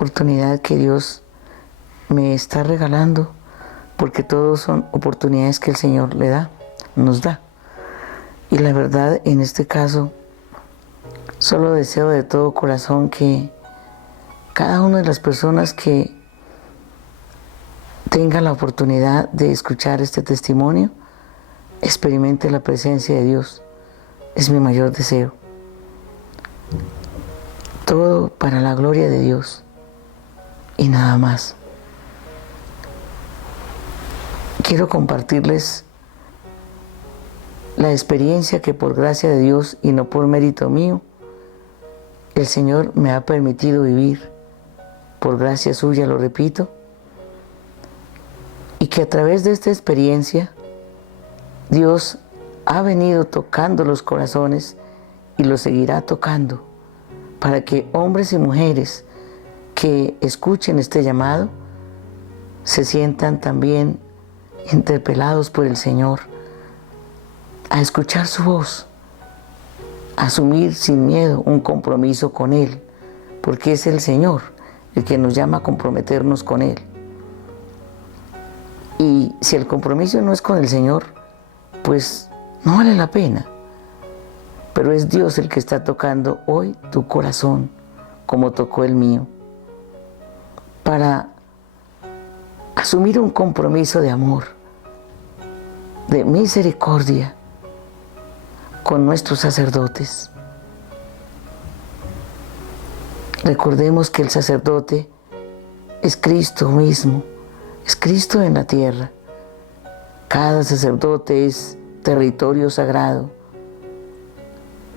oportunidad que Dios me está regalando, porque todos son oportunidades que el Señor nos da. Y la verdad, en este caso, solo deseo de todo corazón que cada una de las personas que tenga la oportunidad de escuchar este testimonio experimente la presencia de Dios. Es mi mayor deseo. Todo para la gloria de Dios y nada más. Quiero compartirles la experiencia que por gracia de Dios y no por mérito mío, el Señor me ha permitido vivir, por gracia suya, lo repito, y que a través de esta experiencia Dios ha venido tocando los corazones y los seguirá tocando para que hombres y mujeres que escuchen este llamado se sientan también interpelados por el Señor a escuchar su voz, a asumir sin miedo un compromiso con Él, porque es el Señor el que nos llama a comprometernos con Él. Y si el compromiso no es con el Señor, pues no vale la pena. Pero es Dios el que está tocando hoy tu corazón, como tocó el mío, para asumir un compromiso de amor, de misericordia con nuestros sacerdotes. Recordemos que el sacerdote es Cristo mismo, es Cristo en la tierra. Cada sacerdote es territorio sagrado.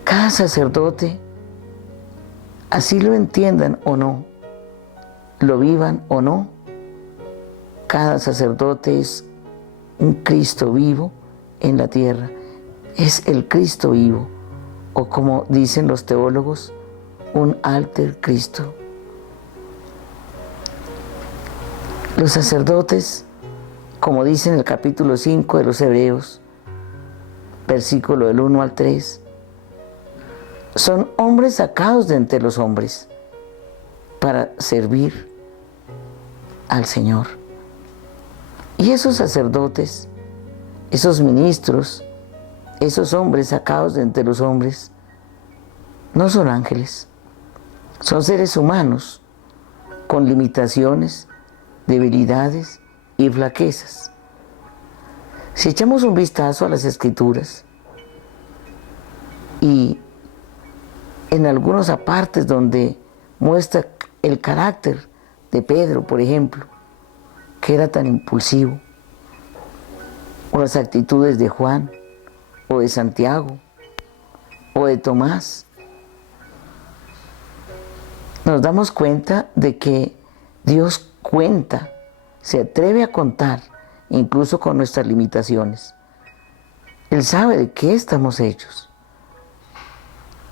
Cada sacerdote, así lo entiendan o no, lo vivan o no, cada sacerdote es un Cristo vivo en la tierra. Es el Cristo vivo, o como dicen los teólogos, un alter Cristo. Los sacerdotes, como dice en el capítulo 5 de los Hebreos, versículo del 1 al 3, son hombres sacados de entre los hombres para servir al Señor. Y esos sacerdotes, esos ministros, esos hombres sacados de entre los hombres, no son ángeles, son seres humanos con limitaciones, debilidades y flaquezas. Si echamos un vistazo a las Escrituras y en algunos apartes donde muestra el carácter de Pedro, por ejemplo, que era tan impulsivo, o las actitudes de Juan, o de Santiago, o de Tomás, nos damos cuenta de que Dios cuenta, se atreve a contar, incluso con nuestras limitaciones. Él sabe de qué estamos hechos.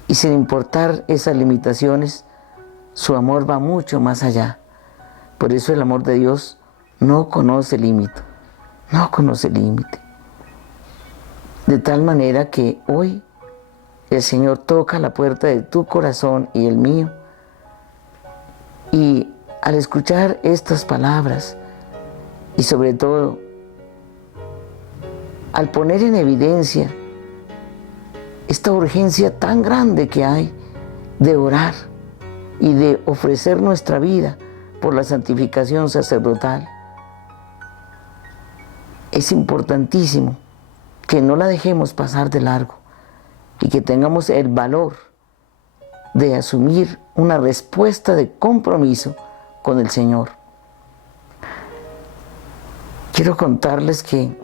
Y sin importar esas limitaciones, su amor va mucho más allá. Por eso el amor de Dios no conoce límite, no conoce límite. De tal manera que hoy el Señor toca la puerta de tu corazón y el mío. Y al escuchar estas palabras, y sobre todo, al poner en evidencia esta urgencia tan grande que hay de orar y de ofrecer nuestra vida por la santificación sacerdotal, es importantísimo que no la dejemos pasar de largo y que tengamos el valor de asumir una respuesta de compromiso con el Señor. Quiero contarles que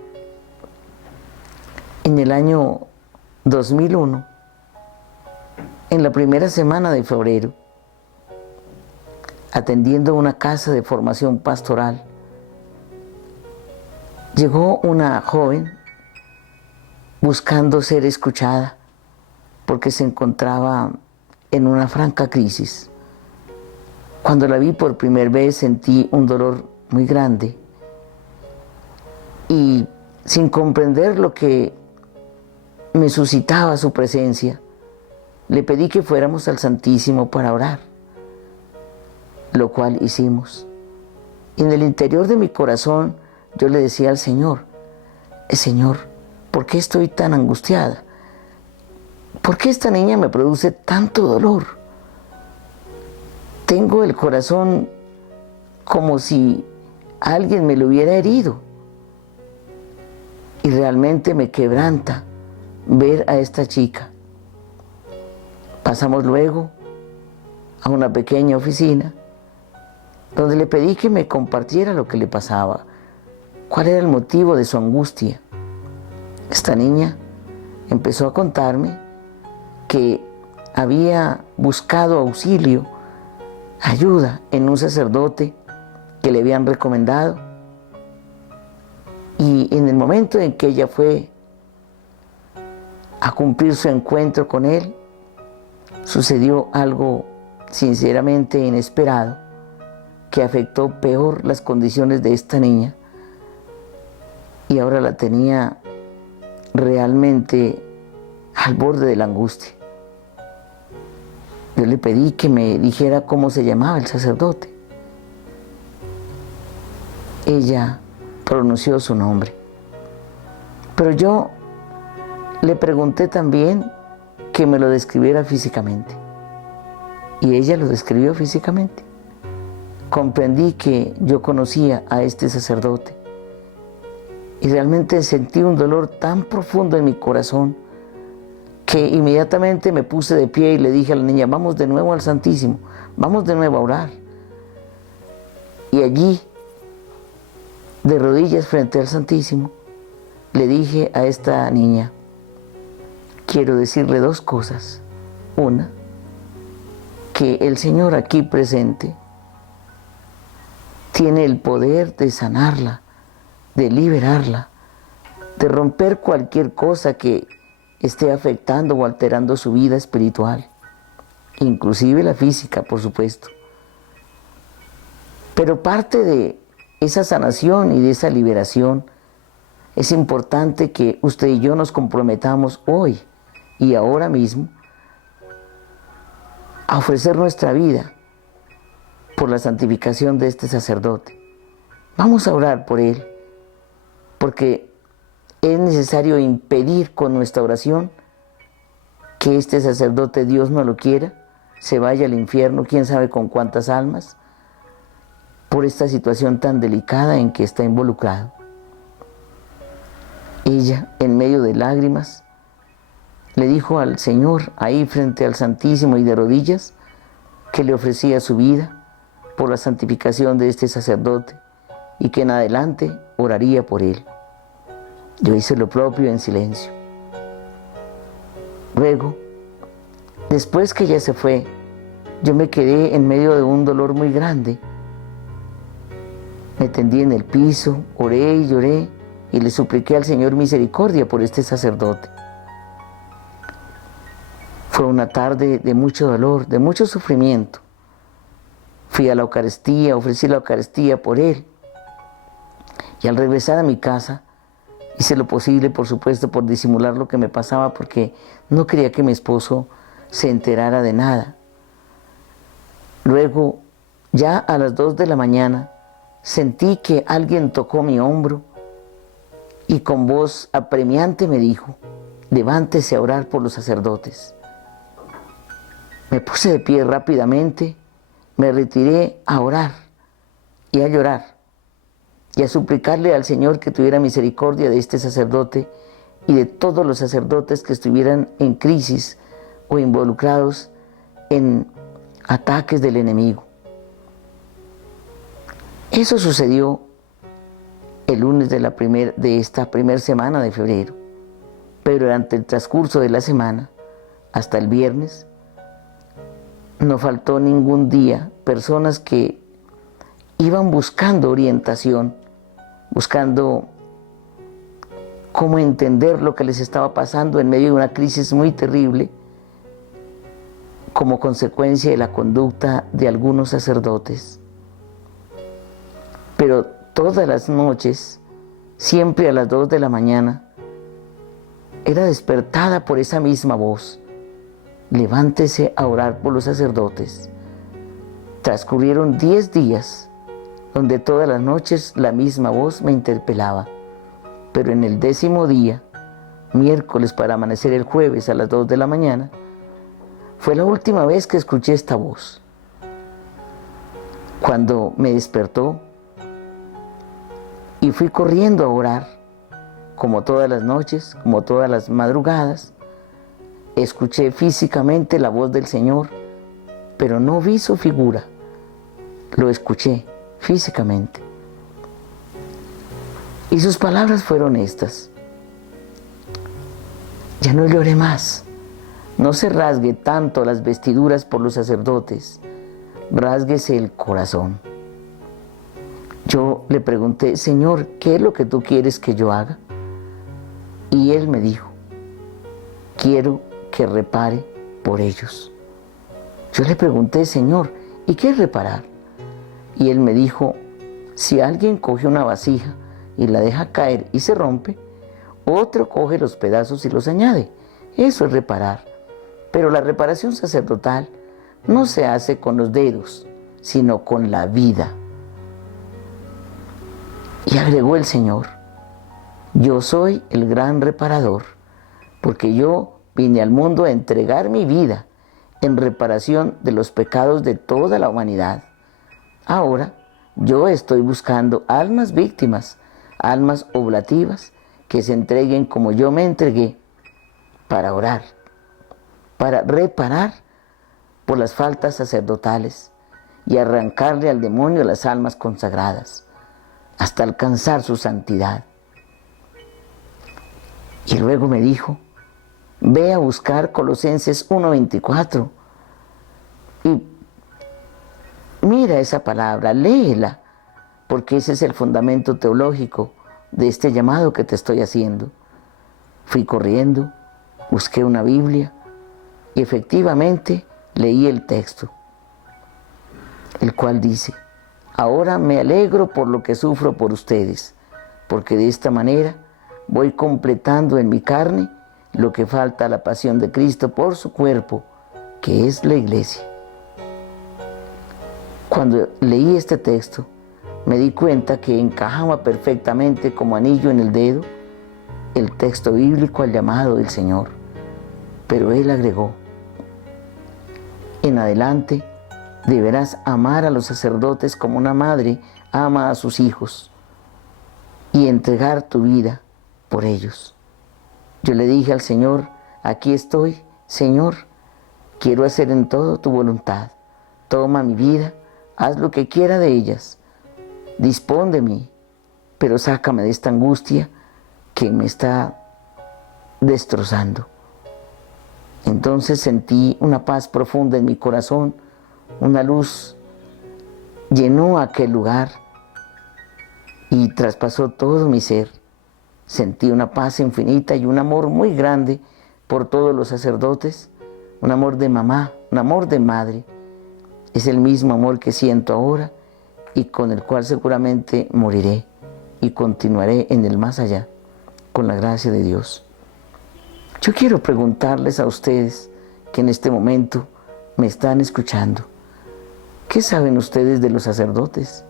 en el año 2001, en la primera semana de febrero, atendiendo una casa de formación pastoral, llegó una joven buscando ser escuchada porque se encontraba en una franca crisis. Cuando la vi por primera vez sentí un dolor muy grande y sin comprender lo que me suscitaba su presencia, le pedí que fuéramos al Santísimo para orar. lo cual hicimos. Y en el interior de mi corazón yo le decía al Señor, Señor, ¿por qué estoy tan angustiada? ¿Por qué esta niña me produce tanto dolor? Tengo el corazón como si alguien me lo hubiera herido. Y realmente me quebranta ver a esta chica. Pasamos luego a una pequeña oficina donde le pedí que me compartiera lo que le pasaba, cuál era el motivo de su angustia. Esta niña empezó a contarme que había buscado auxilio, ayuda en un sacerdote que le habían recomendado, y en el momento en que ella fue a cumplir su encuentro con él, sucedió algo sinceramente inesperado que afectó peor las condiciones de esta niña, y ahora la tenía realmente al borde de la angustia. Yo le pedí que me dijera cómo se llamaba el sacerdote. Ella pronunció su nombre, pero yo le pregunté también que me lo describiera físicamente, y ella lo describió físicamente. Comprendí que yo conocía a este sacerdote y realmente sentí un dolor tan profundo en mi corazón que inmediatamente me puse de pie y le dije a la niña, vamos de nuevo al Santísimo, vamos de nuevo a orar. Y allí, de rodillas frente al Santísimo, le dije a esta niña, quiero decirle dos cosas. Una, que el Señor aquí presente tiene el poder de sanarla, de liberarla, de romper cualquier cosa que esté afectando o alterando su vida espiritual, inclusive la física, por supuesto. Pero parte de esa sanación y de esa liberación es importante que usted y yo nos comprometamos hoy y ahora mismo a ofrecer nuestra vida por la santificación de este sacerdote. Vamos a orar por él, porque es necesario impedir con nuestra oración que este sacerdote, Dios no lo quiera, se vaya al infierno, quién sabe con cuántas almas, por esta situación tan delicada en que está involucrado. Ella, en medio de lágrimas, le dijo al Señor, ahí frente al Santísimo y de rodillas, que le ofrecía su vida por la santificación de este sacerdote y que en adelante oraría por él. Yo hice lo propio en silencio. Luego, después que ella se fue, yo me quedé en medio de un dolor muy grande. Me tendí en el piso, oré y lloré y le supliqué al Señor misericordia por este sacerdote. Fue una tarde de mucho dolor, de mucho sufrimiento. Fui a la Eucaristía, ofrecí la Eucaristía por él. Y al regresar a mi casa, hice lo posible, por supuesto, por disimular lo que me pasaba, porque no quería que mi esposo se enterara de nada. Luego, ya a las 2 de la mañana, sentí que alguien tocó mi hombro y con voz apremiante me dijo, levántese a orar por los sacerdotes. Me puse de pie rápidamente, me retiré a orar y a llorar y a suplicarle al Señor que tuviera misericordia de este sacerdote y de todos los sacerdotes que estuvieran en crisis o involucrados en ataques del enemigo. Eso sucedió el lunes de esta primera semana de febrero, pero durante el transcurso de la semana, hasta el viernes, no faltó ningún día personas que iban buscando orientación, buscando cómo entender lo que les estaba pasando en medio de una crisis muy terrible como consecuencia de la conducta de algunos sacerdotes. Pero todas las noches, siempre a las 2 de la mañana, era despertada por esa misma voz. Levántese a orar por los sacerdotes. Transcurrieron 10 días donde todas las noches la misma voz me interpelaba, pero en el 10º día, miércoles para amanecer el jueves a las 2 de la mañana, fue la última vez que escuché esta voz. Cuando me despertó y fui corriendo a orar, como todas las noches, como todas las madrugadas, escuché físicamente la voz del Señor, pero no vi su figura, lo escuché físicamente. Y sus palabras fueron estas: ya no llore más, no se rasgue tanto las vestiduras por los sacerdotes, rásguese el corazón. Yo le pregunté: Señor, ¿qué es lo que tú quieres que yo haga? Y Él me dijo: quiero que repare por ellos. Yo le pregunté: Señor, ¿y qué es reparar? Y Él me dijo: si alguien coge una vasija y la deja caer y se rompe, otro coge los pedazos y los añade. Eso es reparar. Pero la reparación sacerdotal no se hace con los dedos, sino con la vida. Y agregó el Señor: yo soy el gran reparador, porque yo vine al mundo a entregar mi vida en reparación de los pecados de toda la humanidad. Ahora yo estoy buscando almas víctimas, almas oblativas, que se entreguen como yo me entregué, para orar, para reparar por las faltas sacerdotales y arrancarle al demonio las almas consagradas, hasta alcanzar su santidad. Y luego me dijo: ve a buscar Colosenses 1:24 y mira esa palabra, léela, porque ese es el fundamento teológico de este llamado que te estoy haciendo. Fui corriendo, busqué una Biblia y efectivamente leí el texto, el cual dice: ahora me alegro por lo que sufro por ustedes, porque de esta manera voy completando en mi carne lo que falta a la pasión de Cristo por su cuerpo, que es la iglesia. Cuando leí este texto, me di cuenta que encajaba perfectamente como anillo en el dedo el texto bíblico al llamado del Señor. Pero Él agregó: en adelante deberás amar a los sacerdotes como una madre ama a sus hijos y entregar tu vida por ellos. Yo le dije al Señor: aquí estoy, Señor, quiero hacer en todo tu voluntad. Toma mi vida, haz lo que quiera de ellas, dispón de mí, pero sácame de esta angustia que me está destrozando. Entonces sentí una paz profunda en mi corazón, una luz llenó aquel lugar y traspasó todo mi ser. Sentí una paz infinita y un amor muy grande por todos los sacerdotes, un amor de mamá, un amor de madre. Es el mismo amor que siento ahora y con el cual seguramente moriré y continuaré en el más allá, con la gracia de Dios. Yo quiero preguntarles a ustedes que en este momento me están escuchando: ¿qué saben ustedes de los sacerdotes?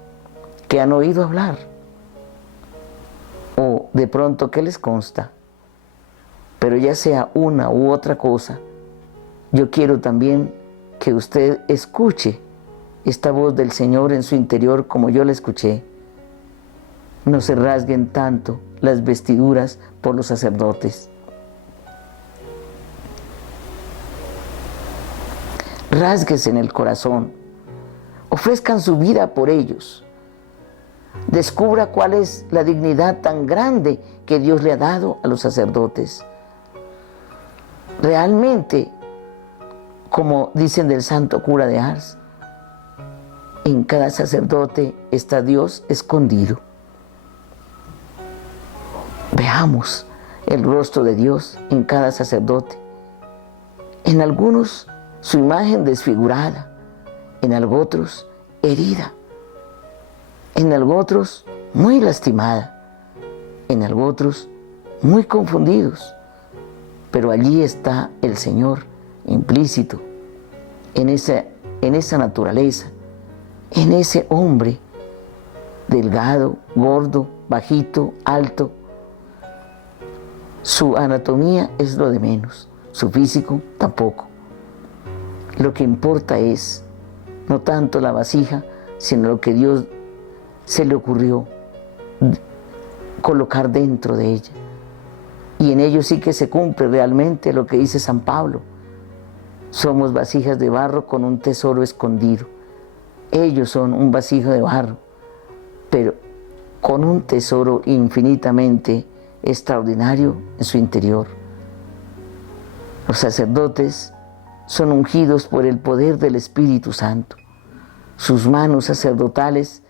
¿Qué han oído hablar? O de pronto, ¿qué les consta? Pero ya sea una u otra cosa, yo quiero también que usted escuche esta voz del Señor en su interior como yo la escuché. No se rasguen tanto las vestiduras por los sacerdotes. Rásguense en el corazón, ofrezcan su vida por ellos. Descubra cuál es la dignidad tan grande que Dios le ha dado a los sacerdotes. Realmente, como dicen del santo cura de Ars, en cada sacerdote está Dios escondido. Veamos el rostro de Dios en cada sacerdote. En algunos su imagen desfigurada, en otros herida, en otros muy lastimada, en otros muy confundidos. Pero allí está el Señor implícito en esa naturaleza en ese hombre, delgado, gordo, bajito, alto. Su anatomía es lo de menos, su físico tampoco. Lo que importa es no tanto la vasija, sino lo que Dios se le ocurrió colocar dentro de ella. Y en ello sí que se cumple realmente lo que dice San Pablo. Somos vasijas de barro con un tesoro escondido. Ellos son un vasija de barro, pero con un tesoro infinitamente extraordinario en su interior. Los sacerdotes son ungidos por el poder del Espíritu Santo. Sus manos sacerdotales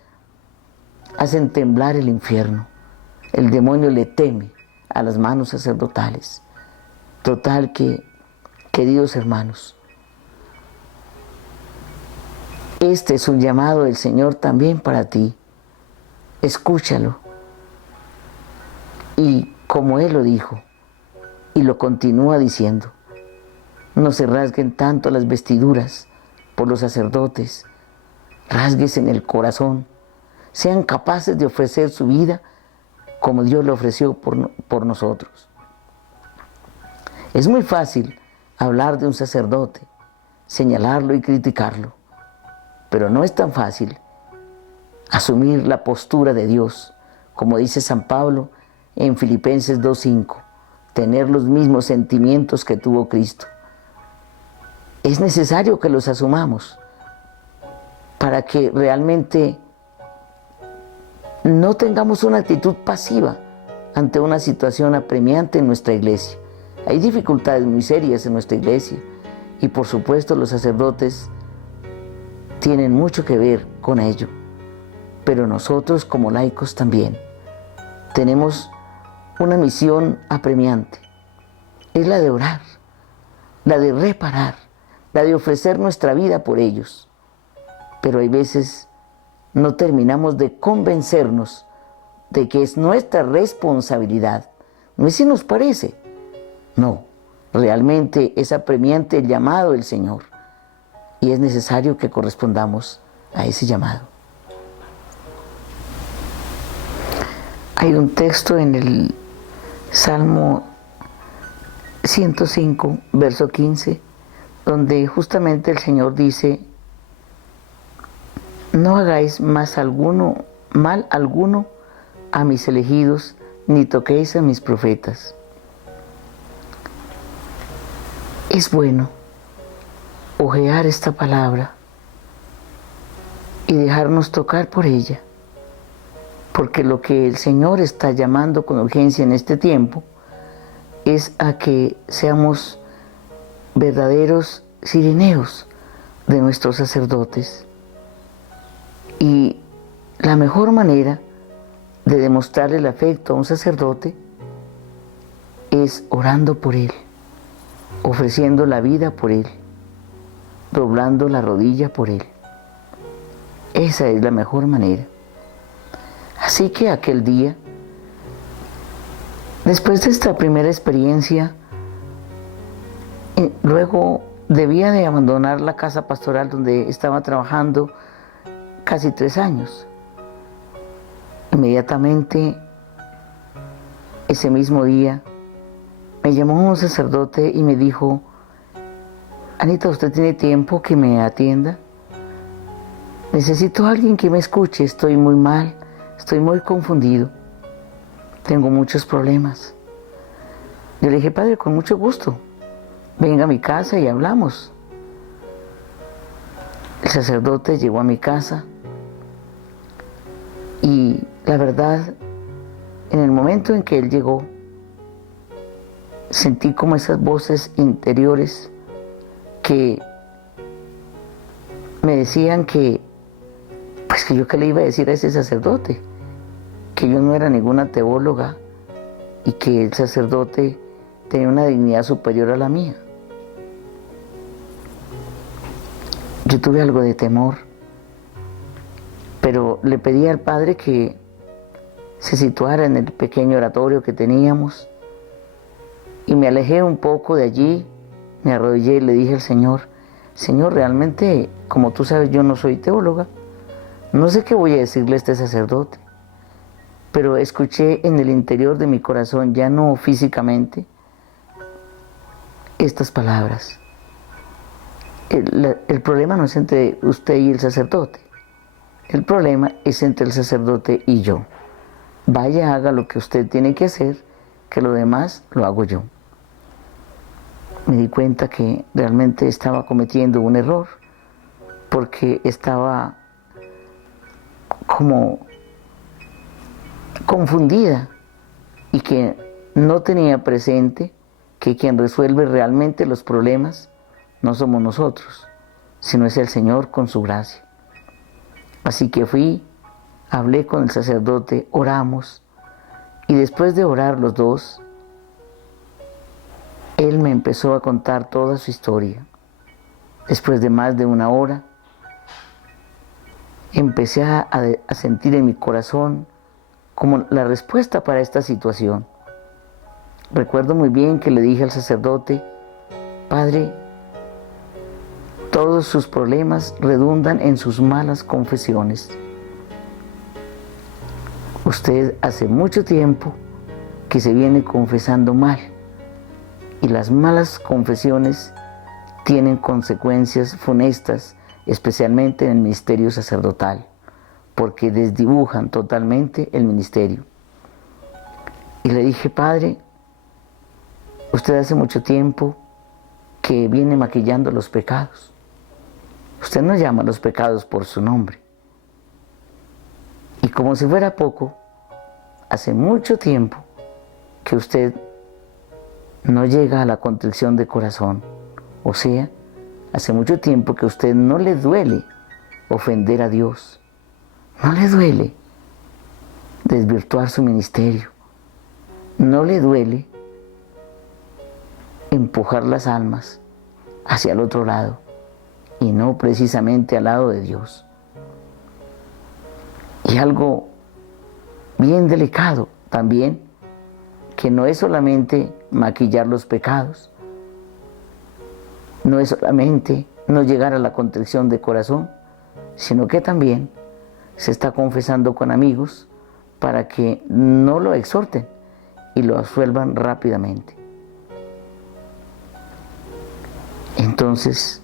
hacen temblar el infierno. El demonio le teme a las manos sacerdotales. Total que, queridos hermanos, este es un llamado del Señor también para ti. Escúchalo. Y como Él lo dijo, y lo continúa diciendo, no se rasguen tanto las vestiduras por los sacerdotes, rásguense en el corazón, sean capaces de ofrecer su vida como Dios lo ofreció por nosotros. Es muy fácil hablar de un sacerdote, señalarlo y criticarlo, pero no es tan fácil asumir la postura de Dios, como dice San Pablo en Filipenses 2:5, tener los mismos sentimientos que tuvo Cristo. Es necesario que los asumamos para que realmente no tengamos una actitud pasiva ante una situación apremiante en nuestra iglesia. Hay dificultades muy serias en nuestra iglesia y por supuesto los sacerdotes tienen mucho que ver con ello, pero nosotros como laicos también tenemos una misión apremiante, es la de orar, la de reparar, la de ofrecer nuestra vida por ellos. Pero hay veces no terminamos de convencernos de que es nuestra responsabilidad. No es si nos parece, no, realmente es apremiante el llamado del Señor y es necesario que correspondamos a ese llamado. Hay un texto en el Salmo 105, verso 15, donde justamente el Señor dice: no hagáis mal alguno a mis elegidos, ni toquéis a mis profetas. Es bueno ojear esta palabra y dejarnos tocar por ella, porque lo que el Señor está llamando con urgencia en este tiempo es a que seamos verdaderos cirineos de nuestros sacerdotes. Y la mejor manera de demostrarle el afecto a un sacerdote es orando por él, ofreciendo la vida por él, doblando la rodilla por él. Esa es la mejor manera. Así que aquel día, después de esta primera experiencia, luego debía de abandonar la casa pastoral donde estaba trabajando casi 3 años. Inmediatamente, ese mismo día, me llamó un sacerdote y me dijo: Anita, ¿usted tiene tiempo que me atienda? Necesito a alguien que me escuche, estoy muy mal, estoy muy confundido, tengo muchos problemas. Yo le dije: padre, con mucho gusto, venga a mi casa y hablamos. El sacerdote llegó a mi casa y la verdad, en el momento en que él llegó, sentí como esas voces interiores que me decían que, pues que yo qué le iba a decir a ese sacerdote, que yo no era ninguna teóloga y que el sacerdote tenía una dignidad superior a la mía. Yo tuve algo de temor, pero le pedí al Padre que se situara en el pequeño oratorio que teníamos y me alejé un poco de allí, me arrodillé y le dije al Señor: Señor, realmente, como tú sabes, yo no soy teóloga, No sé qué voy a decirle a este sacerdote, pero escuché en el interior de mi corazón, ya no físicamente, estas palabras. El problema no es entre usted y el sacerdote. El problema es entre el sacerdote y yo. Vaya, haga lo que usted tiene que hacer, que lo demás lo hago yo. Me di cuenta que realmente estaba cometiendo un error, porque estaba como confundida y que no tenía presente que quien resuelve realmente los problemas no somos nosotros, sino es el Señor con su gracia. Así que fui, hablé con el sacerdote, oramos, y después de orar los dos, él me empezó a contar toda su historia. Después de más de una hora, empecé a sentir en mi corazón como la respuesta para esta situación. Recuerdo muy bien que le dije al sacerdote: Padre, todos sus problemas redundan en sus malas confesiones. Usted hace mucho tiempo que se viene confesando mal, y las malas confesiones tienen consecuencias funestas, especialmente en el ministerio sacerdotal, porque desdibujan totalmente el ministerio. Y le dije: Padre, usted hace mucho tiempo que viene maquillando los pecados. Usted no llama a los pecados por su nombre. Y como si fuera poco, hace mucho tiempo que usted no llega a la contrición de corazón. O sea, hace mucho tiempo que a usted no le duele ofender a Dios. No le duele desvirtuar su ministerio. No le duele empujar las almas hacia el otro lado y no precisamente al lado de Dios. Y algo bien delicado también, que no es solamente maquillar los pecados, no es solamente no llegar a la contrición de corazón, sino que también se está confesando con amigos para que no lo exhorten y lo absuelvan rápidamente. Entonces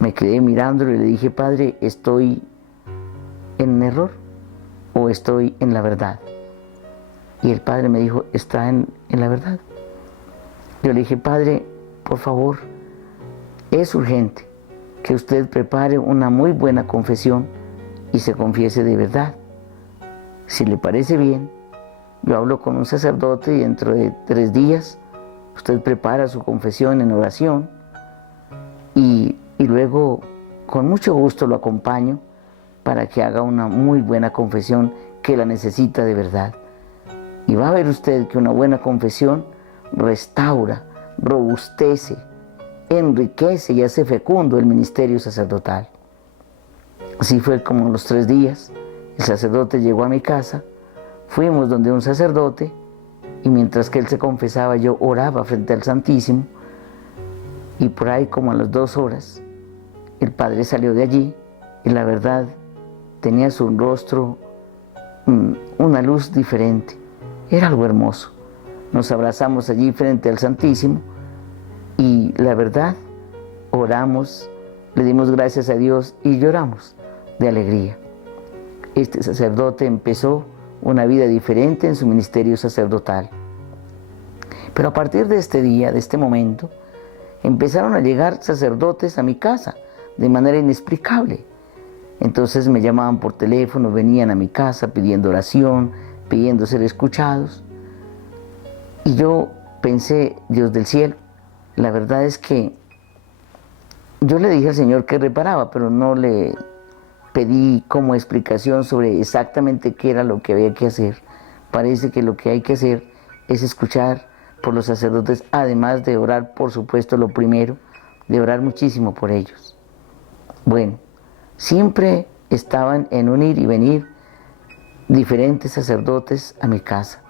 me quedé mirándolo y le dije: Padre, ¿estoy en error o estoy en la verdad? Y el Padre me dijo: está en la verdad. Yo le dije: Padre, por favor, es urgente que usted prepare una muy buena confesión y se confiese de verdad. Si le parece bien, yo hablo con un sacerdote y dentro de 3 días usted prepara su confesión en oración y luego con mucho gusto lo acompaño para que haga una muy buena confesión que la necesita de verdad. Y va a ver usted que una buena confesión restaura, robustece, enriquece y hace fecundo el ministerio sacerdotal. Así fue como en los 3 días el sacerdote llegó a mi casa, fuimos donde un sacerdote y mientras que él se confesaba yo oraba frente al Santísimo, y por ahí como a las 2 horas el padre salió de allí y la verdad tenía su rostro una luz diferente. Era algo hermoso. Nos abrazamos allí frente al Santísimo y la verdad oramos, le dimos gracias a Dios y lloramos de alegría. Este sacerdote empezó una vida diferente en su ministerio sacerdotal. Pero a partir de este día, de este momento, empezaron a llegar sacerdotes a mi casa de manera inexplicable. Entonces me llamaban por teléfono, venían a mi casa pidiendo oración, pidiendo ser escuchados. Y yo pensé: Dios del cielo, la verdad es que yo le dije al Señor que reparaba, pero no le pedí como explicación sobre exactamente qué era lo que había que hacer. Parece que lo que hay que hacer es escuchar por los sacerdotes, además de orar, por supuesto, lo primero, de orar muchísimo por ellos. Bueno, siempre estaban en un ir y venir diferentes sacerdotes a mi casa,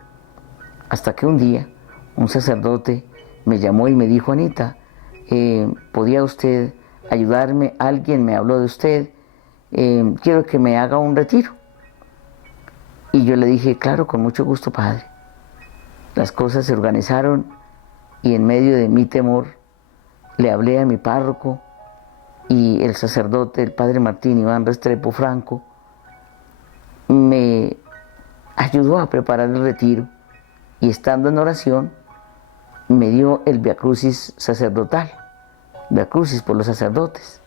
hasta que un día un sacerdote me llamó y me dijo: Anita, ¿podía usted ayudarme? Alguien me habló de usted quiero que me haga un retiro. Y yo le dije, claro, con mucho gusto, padre. Las cosas se organizaron y en medio de mi temor le hablé a mi párroco y el sacerdote, el padre Martín Iván Restrepo Franco, me ayudó a preparar el retiro y estando en oración me dio el Viacrucis sacerdotal, Viacrucis por los sacerdotes.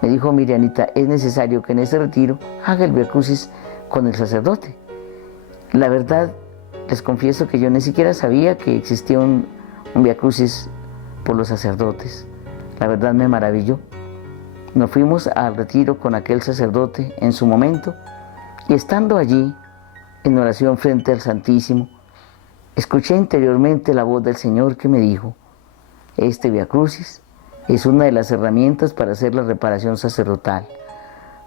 Me dijo, mire Anita, es necesario que en ese retiro haga el Viacrucis con el sacerdote. La verdad, les confieso que yo ni siquiera sabía que existía un Viacrucis por los sacerdotes. La verdad me maravilló. Nos fuimos al retiro con aquel sacerdote en su momento y estando allí en oración frente al Santísimo, escuché interiormente la voz del Señor que me dijo, este Viacrucis es una de las herramientas para hacer la reparación sacerdotal.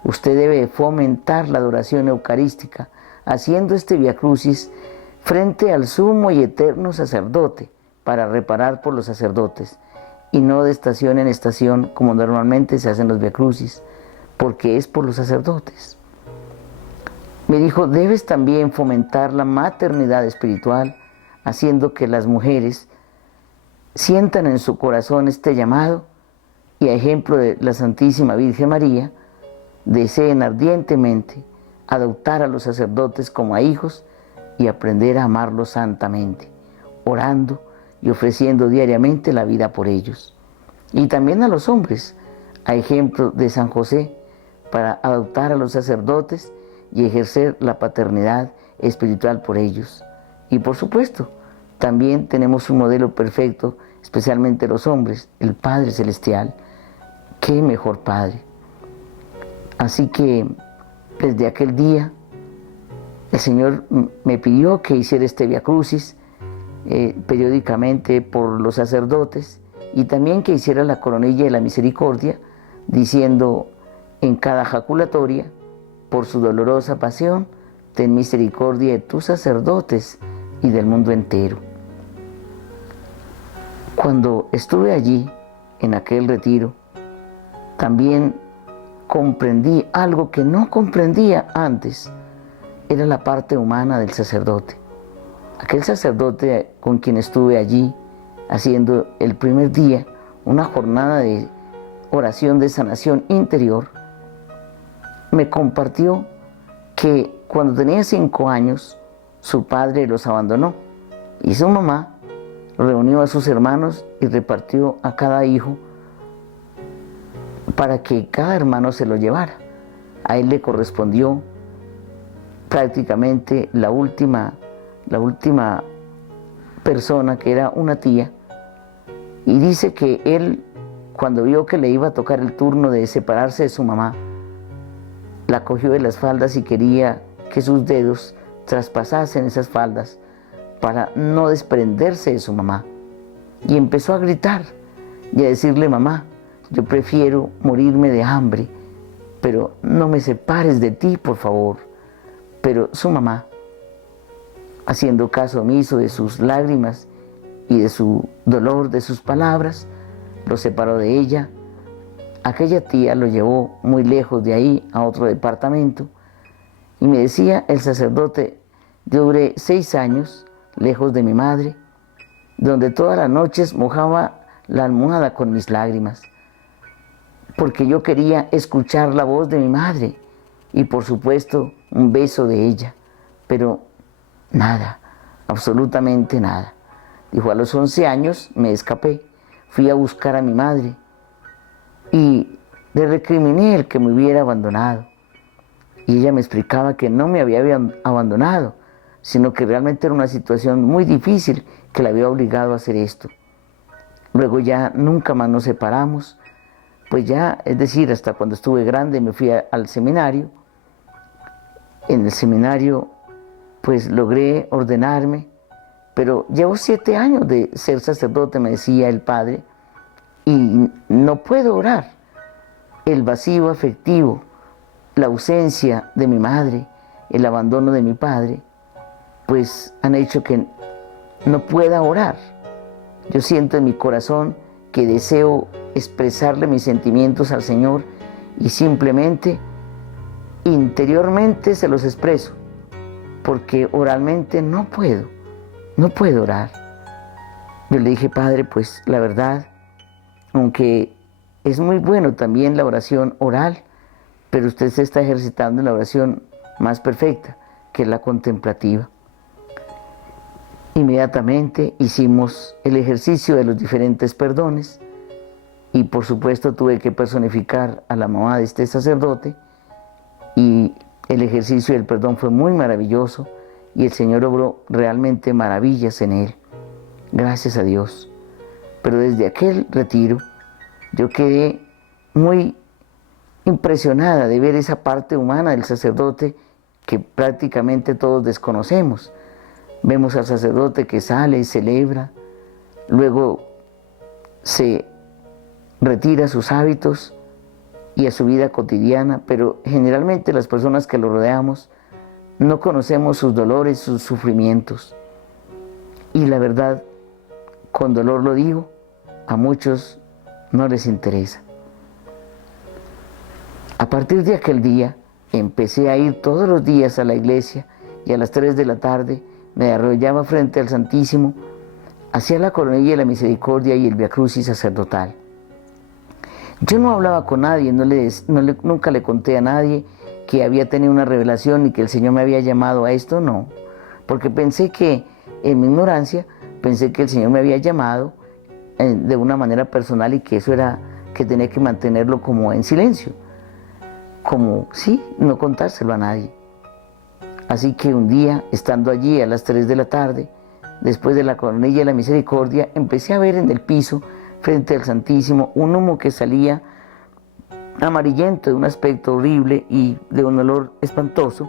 Usted debe fomentar la adoración eucarística haciendo este Viacrucis frente al sumo y eterno sacerdote para reparar por los sacerdotes y no de estación en estación como normalmente se hacen los Viacrucis, porque es por los sacerdotes. Me dijo, debes también fomentar la maternidad espiritual haciendo que las mujeres sientan en su corazón este llamado y a ejemplo de la Santísima Virgen María, deseen ardientemente adoptar a los sacerdotes como a hijos y aprender a amarlos santamente, orando y ofreciendo diariamente la vida por ellos. Y también a los hombres, a ejemplo de San José, para adoptar a los sacerdotes y ejercer la paternidad espiritual por ellos. Y por supuesto, también tenemos un modelo perfecto, especialmente los hombres, el Padre Celestial. ¡Qué mejor Padre! Así que desde aquel día el Señor me pidió que hiciera este Viacrucis periódicamente por los sacerdotes y también que hiciera la coronilla de la misericordia diciendo en cada jaculatoria, por su dolorosa pasión, ten misericordia de tus sacerdotes y del mundo entero. Cuando estuve allí, en aquel retiro, también comprendí algo que no comprendía antes, era la parte humana del sacerdote. Aquel sacerdote con quien estuve allí, haciendo el primer día una jornada de oración de sanación interior, me compartió que cuando tenía 5 años, su padre los abandonó y su mamá reunió a sus hermanos y repartió a cada hijo para que cada hermano se lo llevara. A él le correspondió prácticamente la última persona, que era una tía, y dice que él, cuando vio que le iba a tocar el turno de separarse de su mamá, la cogió de las faldas y quería que sus dedos traspasasen esas faldas para no desprenderse de su mamá. Y empezó a gritar y a decirle, mamá, yo prefiero morirme de hambre, pero no me separes de ti, por favor. Pero su mamá, haciendo caso omiso de sus lágrimas y de su dolor, de sus palabras, lo separó de ella. Aquella tía lo llevó muy lejos de ahí, a otro departamento, y me decía el sacerdote, yo duré 6 años lejos de mi madre, donde todas las noches mojaba la almohada con mis lágrimas, porque yo quería escuchar la voz de mi madre y por supuesto un beso de ella, pero nada, absolutamente nada. Dijo, a los 11 años me escapé, fui a buscar a mi madre y le recriminé el que me hubiera abandonado. Y ella me explicaba que no me había abandonado, sino que realmente era una situación muy difícil que la había obligado a hacer esto. Luego ya nunca más nos separamos, pues ya, es decir, hasta cuando estuve grande me fui al seminario. En el seminario pues logré ordenarme, pero llevo 7 años de ser sacerdote, me decía el padre, y no puedo orar. El vacío afectivo, la ausencia de mi madre, el abandono de mi padre, pues han hecho que no pueda orar. Yo siento en mi corazón que deseo expresarle mis sentimientos al Señor y simplemente interiormente se los expreso, porque oralmente no puedo orar. Yo le dije, Padre, pues la verdad, aunque es muy bueno también la oración oral, pero usted se está ejercitando en la oración más perfecta, que es la contemplativa. Inmediatamente hicimos el ejercicio de los diferentes perdones y por supuesto tuve que personificar a la mamá de este sacerdote y el ejercicio del perdón fue muy maravilloso y el Señor obró realmente maravillas en él. Gracias a Dios. Pero desde aquel retiro yo quedé muy impresionada de ver esa parte humana del sacerdote que prácticamente todos desconocemos. Vemos al sacerdote que sale y celebra, luego se retira a sus hábitos y a su vida cotidiana, pero generalmente las personas que lo rodeamos no conocemos sus dolores, sus sufrimientos. Y la verdad, con dolor lo digo, a muchos no les interesa. A partir de aquel día, empecé a ir todos los días a la iglesia y a las 3 de la tarde me arrodillaba frente al Santísimo, hacía la coronilla de la misericordia y el Via Crucis sacerdotal. Yo no hablaba con nadie, nunca le conté a nadie que había tenido una revelación y que el Señor me había llamado a esto, no. Porque pensé que, en mi ignorancia, pensé que el Señor me había llamado de una manera personal y que eso era que tenía que mantenerlo como en silencio. Como, sí, no contárselo a nadie. Así que un día, estando allí a las 3 de la tarde, después de la coronilla de la misericordia, empecé a ver en el piso, frente al Santísimo, un humo que salía amarillento, de un aspecto horrible y de un olor espantoso.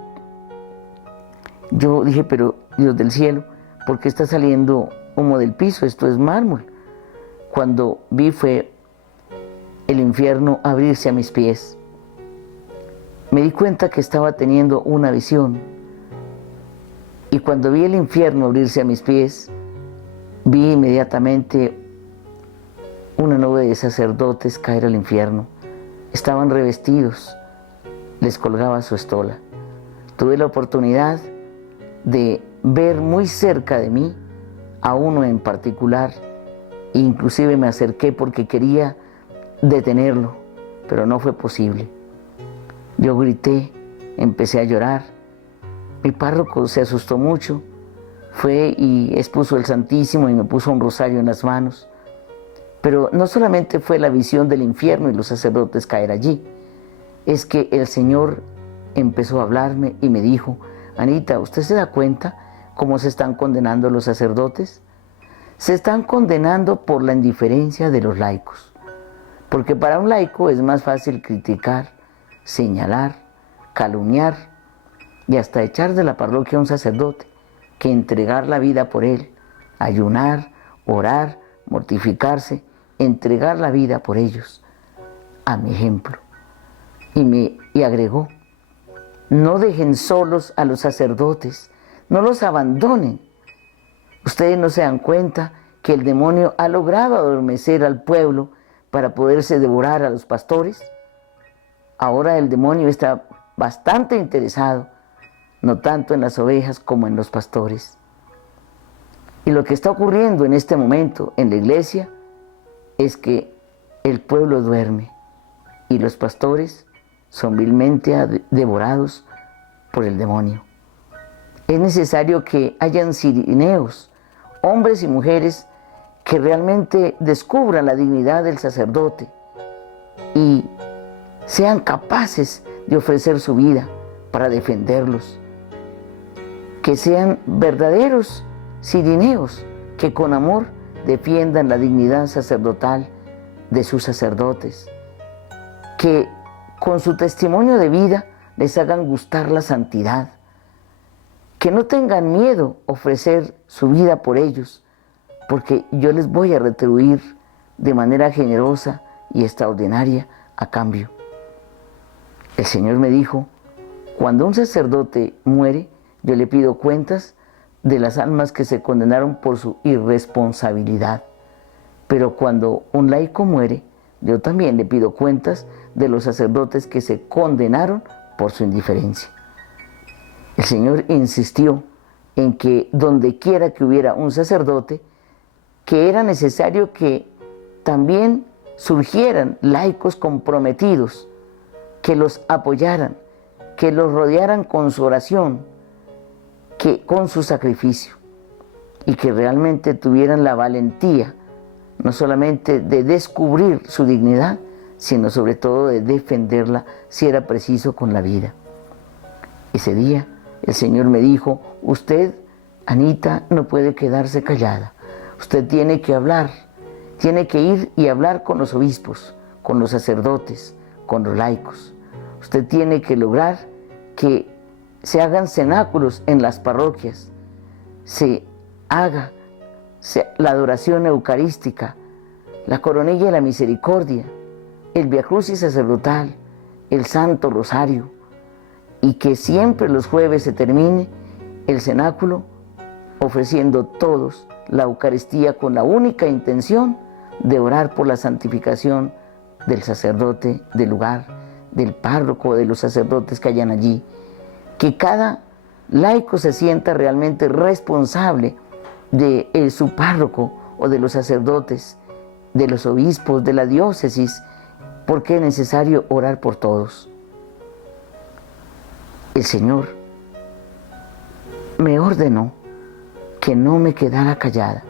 Yo dije, pero Dios del cielo, ¿por qué está saliendo humo del piso? Esto es mármol. Cuando vi fue el infierno abrirse a mis pies. Me di cuenta que estaba teniendo una visión. Y cuando vi el infierno abrirse a mis pies, vi inmediatamente una nube de sacerdotes caer al infierno. Estaban revestidos, les colgaba su estola. Tuve la oportunidad de ver muy cerca de mí a uno en particular, e inclusive me acerqué porque quería detenerlo, pero no fue posible. Yo grité, empecé a llorar. Mi párroco se asustó mucho, fue y expuso el Santísimo y me puso un rosario en las manos. Pero no solamente fue la visión del infierno y los sacerdotes caer allí, es que el Señor empezó a hablarme y me dijo, Anita, ¿usted se da cuenta cómo se están condenando los sacerdotes? Se están condenando por la indiferencia de los laicos. Porque para un laico es más fácil criticar, señalar, calumniar y hasta echar de la parroquia a un sacerdote que entregar la vida por él, ayunar, orar, mortificarse, entregar la vida por ellos, a mi ejemplo. Y agregó, no dejen solos a los sacerdotes, no los abandonen. Ustedes no se dan cuenta que el demonio ha logrado adormecer al pueblo para poderse devorar a los pastores. Ahora el demonio está bastante interesado, no tanto en las ovejas como en los pastores. Y lo que está ocurriendo en este momento en la iglesia es que el pueblo duerme y los pastores son vilmente devorados por el demonio. Es necesario que hayan cirineos, hombres y mujeres que realmente descubran la dignidad del sacerdote y sean capaces de ofrecer su vida para defenderlos. Que sean verdaderos cirineos que con amor defiendan la dignidad sacerdotal de sus sacerdotes. Que con su testimonio de vida les hagan gustar la santidad. Que no tengan miedo a ofrecer su vida por ellos, porque yo les voy a retribuir de manera generosa y extraordinaria a cambio. El Señor me dijo, cuando un sacerdote muere, yo le pido cuentas de las almas que se condenaron por su irresponsabilidad. Pero cuando un laico muere, yo también le pido cuentas de los sacerdotes que se condenaron por su indiferencia. El Señor insistió en que donde quiera que hubiera un sacerdote, que era necesario que también surgieran laicos comprometidos, que los apoyaran, que los rodearan con su oración, con su sacrificio, y que realmente tuvieran la valentía, no solamente de descubrir su dignidad, sino sobre todo de defenderla si era preciso con la vida. Ese día el Señor me dijo: usted, Anita, no puede quedarse callada, usted tiene que hablar, tiene que ir y hablar con los obispos, con los sacerdotes, con los laicos. Usted tiene que lograr que se hagan cenáculos en las parroquias, se haga la adoración eucarística, la coronilla de la misericordia, el viacrucis sacerdotal, el Santo Rosario, y que siempre los jueves se termine el cenáculo ofreciendo todos la Eucaristía con la única intención de orar por la santificación del sacerdote del lugar, del párroco, de los sacerdotes que hayan allí. Que cada laico se sienta realmente responsable de su párroco o de los sacerdotes, de los obispos, de la diócesis, porque es necesario orar por todos. El Señor me ordenó que no me quedara callada.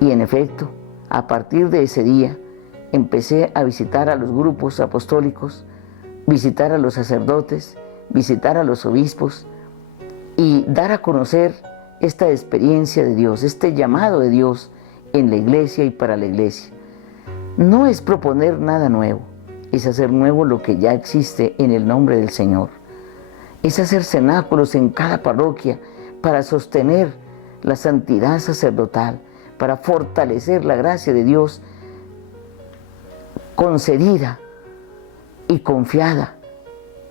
Y en efecto, a partir de ese día, empecé a visitar a los grupos apostólicos, visitar a los sacerdotes, visitar a los obispos y dar a conocer esta experiencia de Dios, este llamado de Dios en la iglesia y para la iglesia. No es proponer nada nuevo, es hacer nuevo lo que ya existe en el nombre del Señor. Es hacer cenáculos en cada parroquia para sostener la santidad sacerdotal, para fortalecer la gracia de Dios concedida y confiada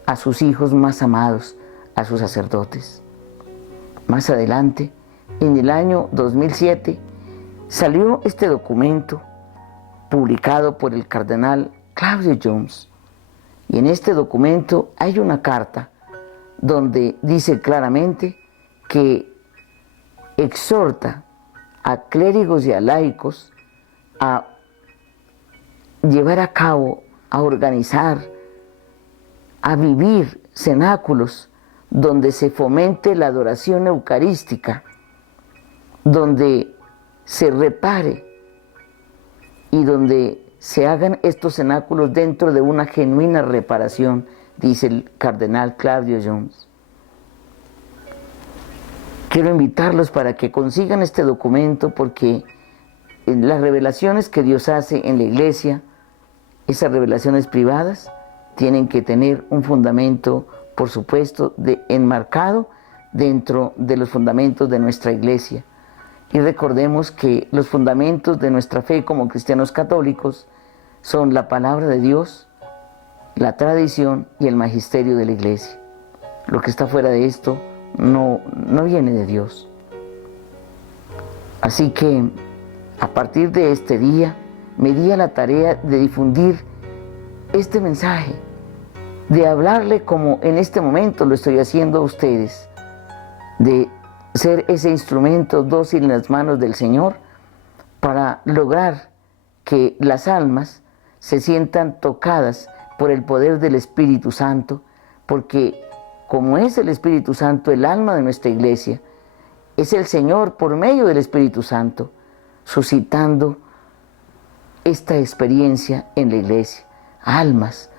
a sus hijos más amados, a sus sacerdotes. Más adelante, en el año 2007, salió este documento publicado por el cardenal Claudio Jones. Y en este documento hay una carta donde dice claramente que exhorta a clérigos y a laicos a llevar a cabo, a organizar, a vivir cenáculos donde se fomente la adoración eucarística, donde se repare y donde se hagan estos cenáculos dentro de una genuina reparación, dice el cardenal Claudio Jones. Quiero invitarlos para que consigan este documento, porque las revelaciones que Dios hace en la iglesia, esas revelaciones privadas, tienen que tener un fundamento, por supuesto, enmarcado dentro de los fundamentos de nuestra iglesia. Y recordemos que los fundamentos de nuestra fe como cristianos católicos son la palabra de Dios, la tradición y el magisterio de la iglesia. Lo que está fuera de esto no viene de Dios. Así que a partir de este día me di a la tarea de difundir este mensaje, de hablarle como en este momento lo estoy haciendo a ustedes, de ser ese instrumento dócil en las manos del Señor para lograr que las almas se sientan tocadas por el poder del Espíritu Santo, porque como es el Espíritu Santo el alma de nuestra iglesia, es el Señor por medio del Espíritu Santo suscitando esta experiencia en la iglesia. Almas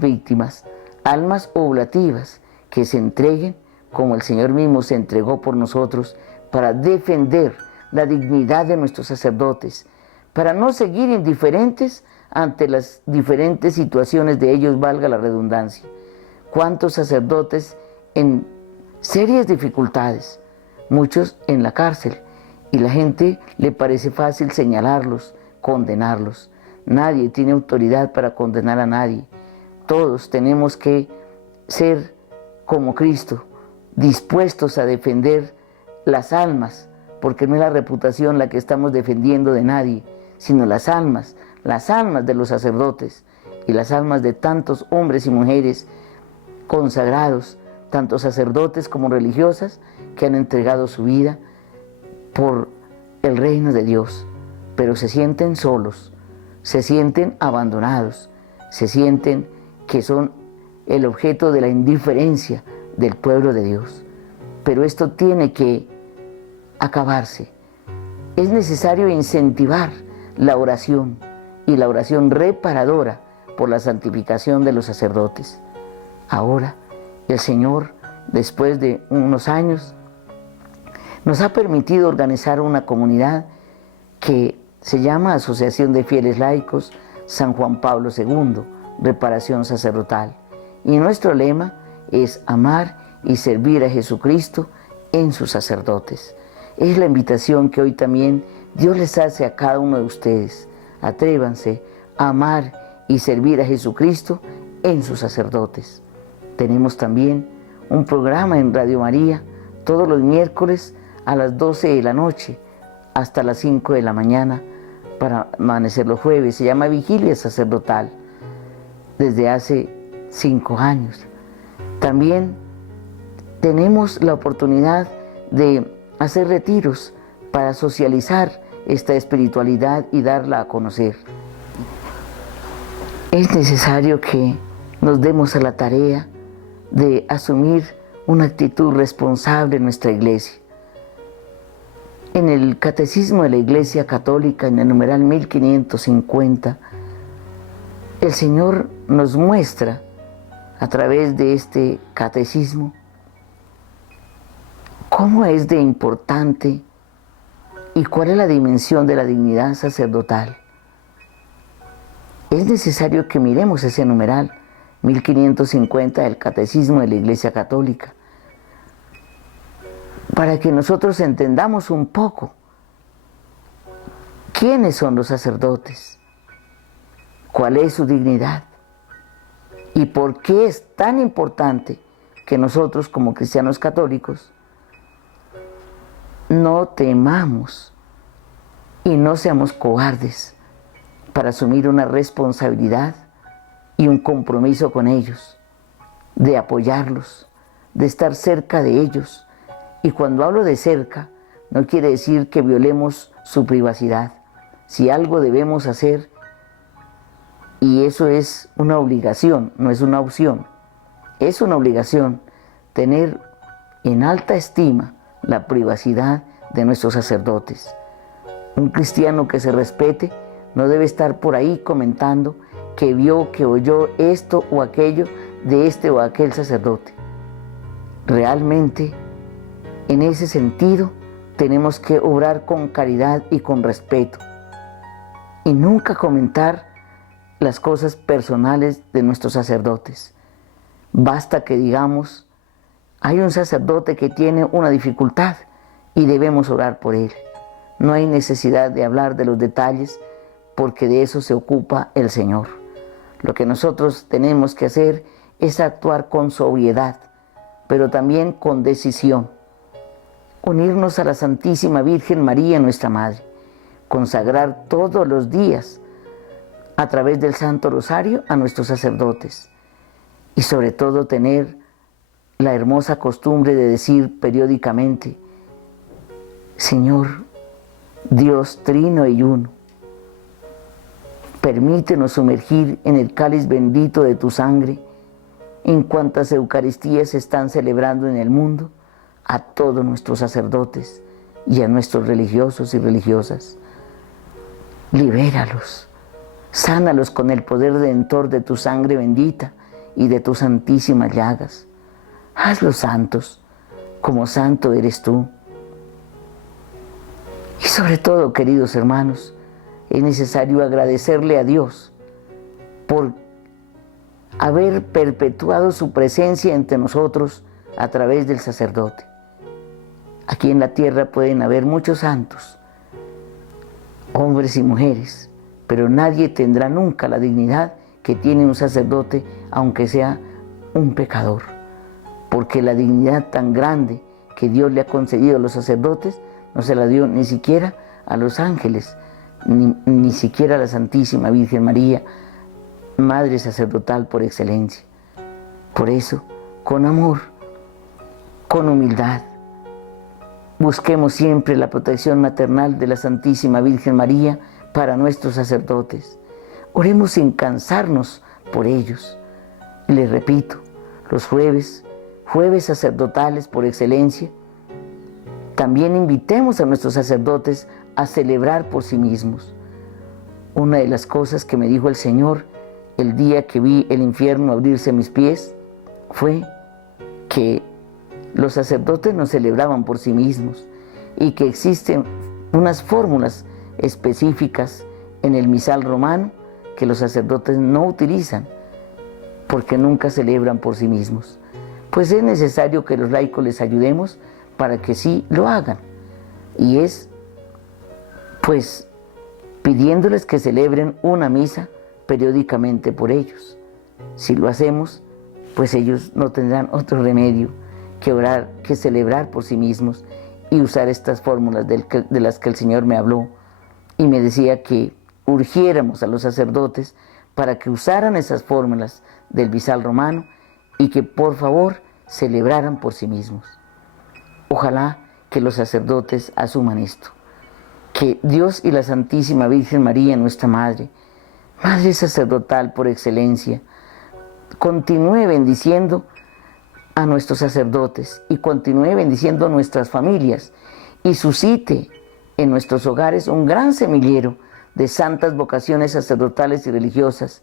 víctimas, almas oblativas que se entreguen como el Señor mismo se entregó por nosotros para defender la dignidad de nuestros sacerdotes, para no seguir indiferentes ante las diferentes situaciones de ellos, valga la redundancia. ¿Cuántos sacerdotes en serias dificultades? Muchos en la cárcel, y la gente le parece fácil señalarlos, condenarlos. Nadie tiene autoridad para condenar a nadie. Todos tenemos que ser como Cristo, dispuestos a defender las almas, porque no es la reputación la que estamos defendiendo de nadie, sino las almas de los sacerdotes y las almas de tantos hombres y mujeres consagrados, tanto sacerdotes como religiosas, que han entregado su vida por el reino de Dios, pero se sienten solos, se sienten abandonados, se sienten que son el objeto de la indiferencia del pueblo de Dios. Pero esto tiene que acabarse. Es necesario incentivar la oración y la oración reparadora por la santificación de los sacerdotes. Ahora, el Señor, después de unos años, nos ha permitido organizar una comunidad que se llama Asociación de Fieles Laicos San Juan Pablo II, Reparación Sacerdotal. Y nuestro lema es amar y servir a Jesucristo en sus sacerdotes. Es la invitación que hoy también Dios les hace a cada uno de ustedes. Atrévanse a amar y servir a Jesucristo en sus sacerdotes. Tenemos también un programa en Radio María todos los miércoles a las 12 de la noche hasta las 5 de la mañana para amanecer los jueves. Se llama Vigilia Sacerdotal desde hace 5 años. También tenemos la oportunidad de hacer retiros para socializar esta espiritualidad y darla a conocer. Es necesario que nos demos a la tarea de asumir una actitud responsable en nuestra iglesia. En el Catecismo de la Iglesia Católica, en el numeral 1550, el Señor nos muestra a través de este catecismo cómo es de importante y cuál es la dimensión de la dignidad sacerdotal. Es necesario que miremos ese numeral 1550 del Catecismo de la Iglesia Católica para que nosotros entendamos un poco quiénes son los sacerdotes, cuál es su dignidad y por qué es tan importante que nosotros como cristianos católicos no temamos y no seamos cobardes para asumir una responsabilidad y un compromiso con ellos, de apoyarlos, de estar cerca de ellos. Y cuando hablo de cerca, no quiere decir que violemos su privacidad. Si algo debemos hacer, y eso es una obligación, no es una opción, es una obligación tener en alta estima la privacidad de nuestros sacerdotes. Un cristiano que se respete no debe estar por ahí comentando que vio, que oyó esto o aquello de este o aquel sacerdote. Realmente, en ese sentido, tenemos que obrar con caridad y con respeto y nunca comentar las cosas personales de nuestros sacerdotes. Basta que digamos, hay un sacerdote que tiene una dificultad y debemos orar por él. No hay necesidad de hablar de los detalles porque de eso se ocupa el Señor. Lo que nosotros tenemos que hacer es actuar con sobriedad, pero también con decisión. Unirnos a la Santísima Virgen María, nuestra Madre. Consagrar todos los días a través del Santo Rosario a nuestros sacerdotes. Y sobre todo tener la hermosa costumbre de decir periódicamente: Señor, Dios trino y uno, permítenos sumergir en el cáliz bendito de tu sangre, en cuantas Eucaristías se están celebrando en el mundo, a todos nuestros sacerdotes y a nuestros religiosos y religiosas. Libéralos, sánalos con el poder redentor de tu sangre bendita y de tus santísimas llagas. Hazlos santos, como santo eres tú. Y sobre todo, queridos hermanos, es necesario agradecerle a Dios por haber perpetuado su presencia entre nosotros a través del sacerdote. Aquí en la tierra pueden haber muchos santos, hombres y mujeres, pero nadie tendrá nunca la dignidad que tiene un sacerdote, aunque sea un pecador, porque la dignidad tan grande que Dios le ha concedido a los sacerdotes no se la dio ni siquiera a los ángeles, ni siquiera a la Santísima Virgen María, Madre sacerdotal por excelencia. Por eso con amor, con humildad. Busquemos siempre la protección maternal de la Santísima Virgen María para nuestros sacerdotes. Oremos sin cansarnos por ellos. Y les repito, los jueves sacerdotales por excelencia, también invitemos a nuestros sacerdotes a celebrar por sí mismos. Una de las cosas que me dijo el Señor el día que vi el infierno abrirse a mis pies fue que los sacerdotes no celebraban por sí mismos y que existen unas fórmulas específicas en el misal romano que los sacerdotes no utilizan porque nunca celebran por sí mismos. Pues es necesario que los laicos les ayudemos para que sí lo hagan. Y es, pues, pidiéndoles que celebren una misa periódicamente por ellos. Si lo hacemos, pues ellos no tendrán otro remedio que orar, que celebrar por sí mismos y usar estas fórmulas de las que el Señor me habló y me decía que urgiéramos a los sacerdotes para que usaran esas fórmulas del misal romano y que por favor celebraran por sí mismos. Ojalá que los sacerdotes asuman esto, que Dios y la Santísima Virgen María, nuestra Madre, Madre sacerdotal por excelencia, continúe bendiciendo a nuestros sacerdotes y continúe bendiciendo a nuestras familias y suscite en nuestros hogares un gran semillero de santas vocaciones sacerdotales y religiosas,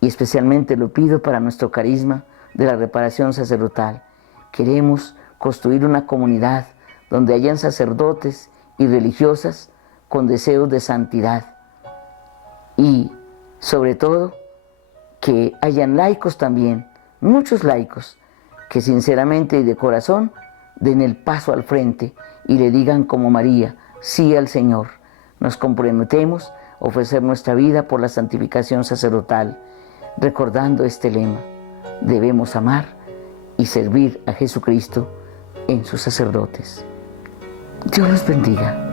y especialmente lo pido para nuestro carisma de la reparación sacerdotal. Queremos construir una comunidad donde hayan sacerdotes y religiosas con deseos de santidad y sobre todo que hayan laicos también, muchos laicos, que sinceramente y de corazón den el paso al frente y le digan como María, sí al Señor. Nos comprometemos a ofrecer nuestra vida por la santificación sacerdotal, recordando este lema: debemos amar y servir a Jesucristo en sus sacerdotes. Dios los bendiga.